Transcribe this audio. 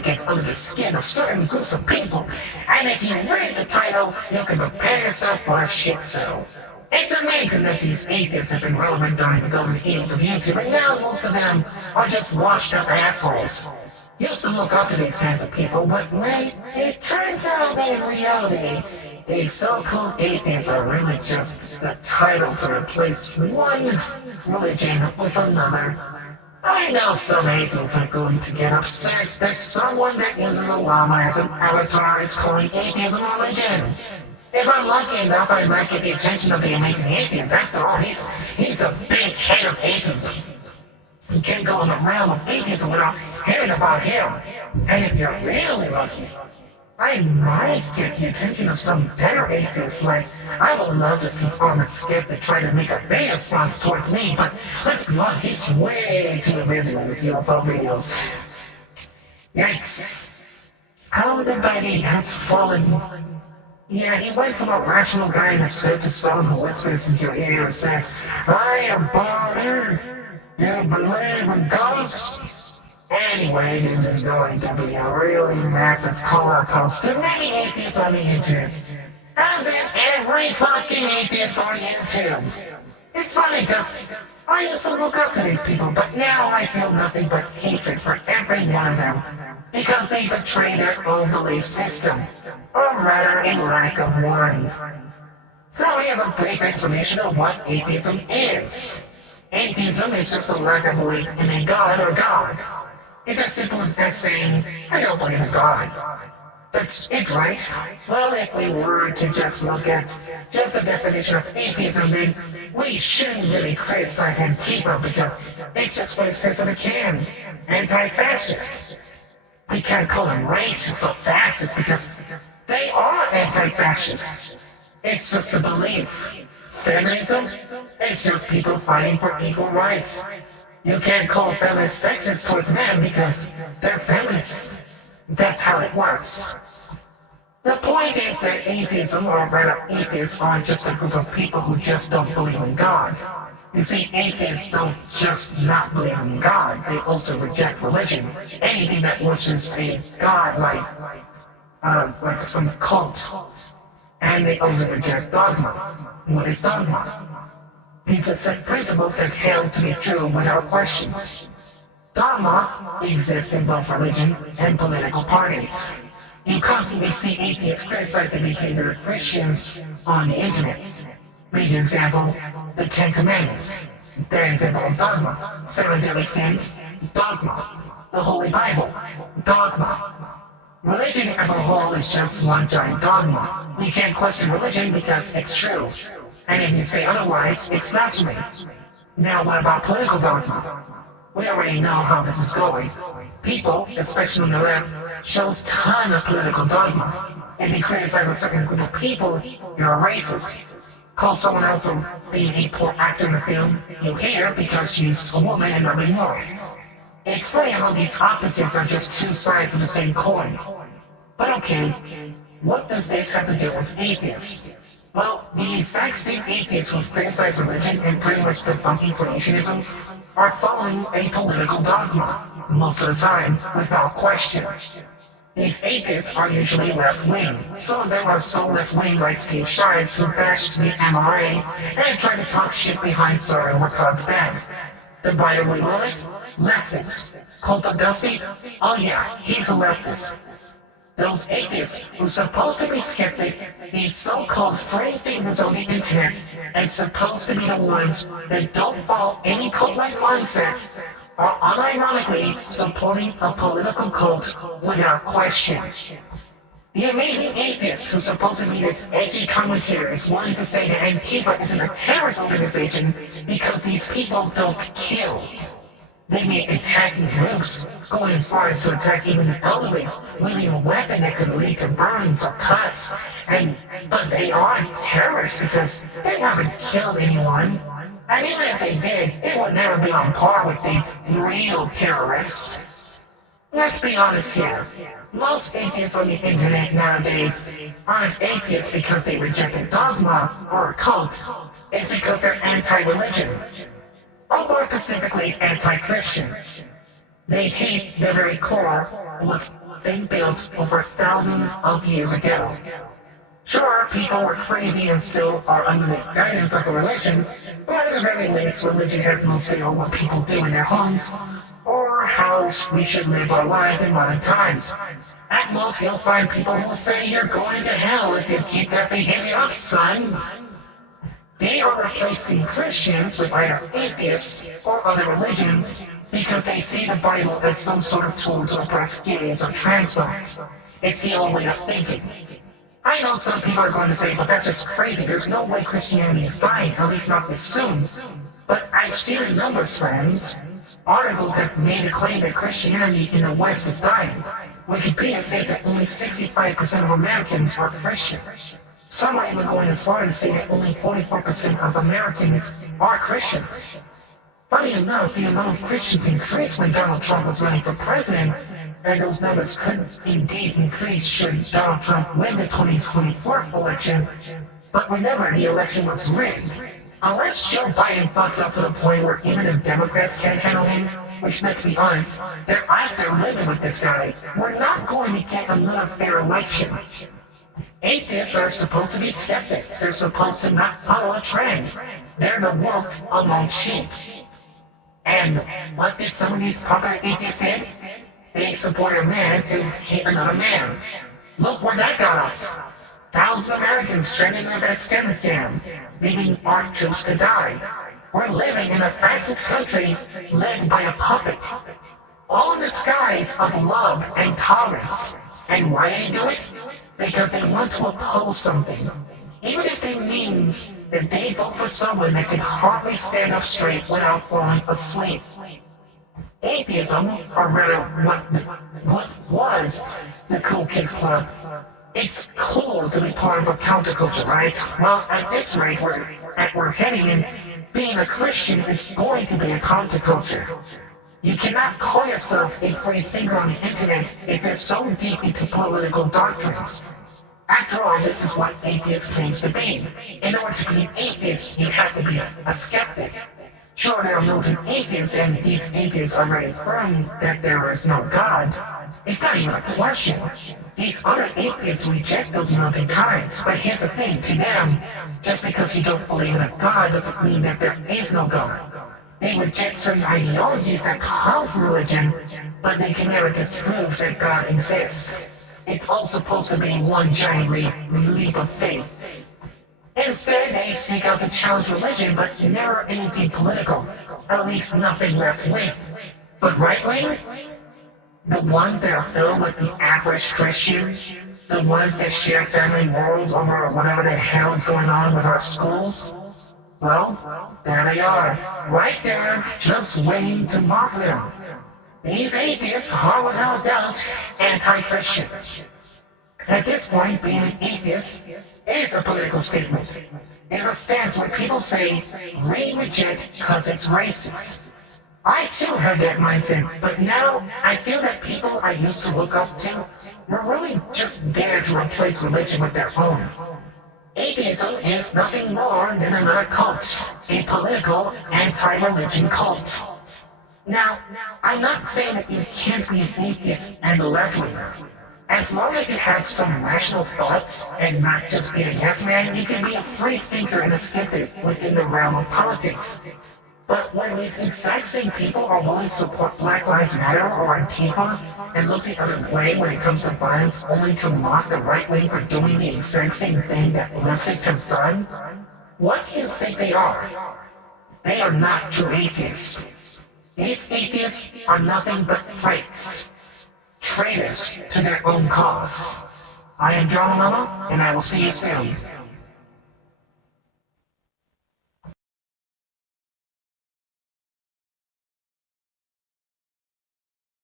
trying to get under the skin of certain groups of people. And if you read the title, you can prepare yourself for a shit show. It's amazing that these atheists have been relevant during the golden age of YouTube, and now most of them are just washed up assholes. Used to look up to these kinds of people, but when it turns out that in reality, these so-called atheists are really just the title to replace one religion with another. I know some atheists are going to get upset that someone that uses a llama as an avatar is calling atheism a religion. If I'm lucky enough, I might get the attention of the Amazing Atheist. After all, he's a big head of atheism. You can't go in the realm of atheism without hearing about him. And if you're really lucky, I might get the attention of some better atheists. Like, I would love to see Armored Skip to try to make a video response towards me, but let's be honest, he's way too busy with UFO videos. Yikes. How the mighty has fallen. Yeah, he went from a rational guy in a suit to someone who whispers into your ear and says, I am Bonner. You believe in ghosts? Anyway, this is going to be a really massive roller coaster. Many atheists on the internet. As in every fucking atheist on YouTube. It's funny because I used to look up to these people, but now I feel nothing but hatred for every one of them. Because they betray their own belief system, or rather a lack of one. So here's a brief explanation of what atheism is. Atheism is just a lack of belief in a god or God. It's as simple as that saying, I don't believe in God. That's it, right? Well, if we were to just look at just the definition of atheism, then we shouldn't really criticize Antifa because it's just what it says in the can. Anti-fascist. We can't call them racist or fascist because they are anti-fascist. It's just a belief. Feminism? It's just people fighting for equal rights. You can't call feminists sexist towards men because they're feminists. That's how it works. The point is that atheism, or rather atheists, aren't just a group of people who just don't believe in God. You see, atheists don't just not believe in God, they also reject religion. Anything that worships a God like some cult. And they also reject dogma. What is dogma? It's a set of principles that held to be true without questions. Dogma exists in both religion and political parties. You constantly see atheists criticize the behavior of Christians on the internet. Read an example, the Ten Commandments. Their example of dogma. 7 deadly sins, dogma. The Holy Bible, dogma. Religion as a whole is just one giant dogma. We can't question religion because it's true. And if you say otherwise, it's blasphemy. Now what about political dogma? We already know how this is going. People, especially on the left, shows ton of political dogma. If you criticize a certain group of people, you're a racist. Call someone else for being a poor actor in the film, you hate her because she's a woman and nothing more. It's funny how these opposites are just two sides of the same coin. But okay, what does this have to do with atheists? Well, the exact same atheists who criticize religion and pretty much debunking creationism are following a political dogma, most of the time, without question. These atheists are usually left-wing. Some of them are so left-wing like Steve Shives, who bashes the MRA and try to talk shit behind sorry what God's bad. The Bible we love it? Leftist. Cult of Dusty? Oh yeah, he's a leftist. Those atheists who supposed to be skeptics, these so-called free thinkers on the internet, and supposed to be the ones that don't follow any cult-like mindset, are unironically supporting a political cult without question. The Amazing Atheist, who supposed to be this edgy commentator, is wanting to say that Antifa isn't a terrorist organization because these people don't kill. They may attack these groups, going as far as to attack even the elderly, wielding a weapon that could lead to burns or cuts, but they aren't terrorists because they haven't killed anyone. And even if they did, it would never be on par with the real terrorists. Let's be honest here. Most atheists on the internet nowadays aren't atheists because they reject a dogma or a cult. It's because they're anti-religion. Or more specifically, anti-Christian. They hate their very core thing built over thousands of years ago. Sure, people were crazy and still are under the guidance of a religion, but at the very least, religion has no say on what people do in their homes, or how we should live our lives in modern times. At most, you'll find people who will say you're going to hell if you keep that behavior up, son. They are replacing Christians with either atheists or other religions because they see the Bible as some sort of tool to oppress gays or trans folks. It's the old way of thinking. I know some people are going to say, but that's just crazy. There's no way Christianity is dying, at least not this soon. But I've seen the numbers, friends. Articles have made a claim that Christianity in the West is dying. Wikipedia said that only 65% of Americans are Christian. Some are even going as far to say that only 44% of Americans are Christians. Funny enough, the amount of Christians increased when Donald Trump was running for president, and those numbers could indeed increase should Donald Trump win the 2024 election, but remember, the election was rigged. Unless Joe Biden fucks up to the point where even the Democrats can't handle him, which let's be honest, they're out there living with this guy, we're not going to get another fair election. Atheists are supposed to be skeptics. They're supposed to not follow a trend. They're the wolf among sheep. And what did some of these popular atheists say? They support a man to hate another man. Look where that got us. Thousands of Americans stranded in Afghanistan, leaving our troops to die. We're living in a fascist country led by a puppet. All in the skies of love and tolerance. And why do they do it? Because they want to oppose something. Even if it means that they vote for someone that can hardly stand up straight without falling asleep. Atheism, or rather what was the Cool Kids Club, it's cool to be part of a counterculture, right? Well, at this rate we're heading in, being a Christian is going to be a counterculture. You cannot call yourself a free thinker on the internet if you're so deep into political doctrines. After all, this is what atheist claims to be. In order to be an atheist, you have to be a skeptic. Sure, there are militant atheists, and these atheists already affirm that there is no God. It's not even a question. These other atheists reject those militant kinds, but here's the thing, to them, just because you don't believe in a God doesn't mean that there is no God. They reject certain ideologies that come from religion, but they can never disprove that God exists. It's all supposed to be one giant leap of faith. Instead, they seek out to challenge religion, but never anything political. At least nothing left-wing. But right-wing? The ones that are filled with the average Christian? The ones that share family morals over whatever the hell is going on with our schools? Well, there they are. Right there, just waiting to mock them. These atheists are without doubt anti-Christians. At this point, being an atheist is a political statement. It is a stance where people say, we reject because it's racist. I too have that mindset, but now I feel that people I used to look up to were really just there to replace religion with their own. Atheism is nothing more than another cult, a political anti-religion cult. Now, I'm not saying that you can't be an atheist and a left-winger. As long as you have some rational thoughts and not just be a yes man, you can be a free thinker and a skeptic within the realm of politics. But when these exact same people are willing to support Black Lives Matter or Antifa and look the other way when it comes to violence only to mock the right wing for doing the exact same thing that leftists have done, what do you think they are? They are not true atheists. These atheists are nothing but fakes. Traitors to their own cause. I am Drama Mama, and I will see you soon.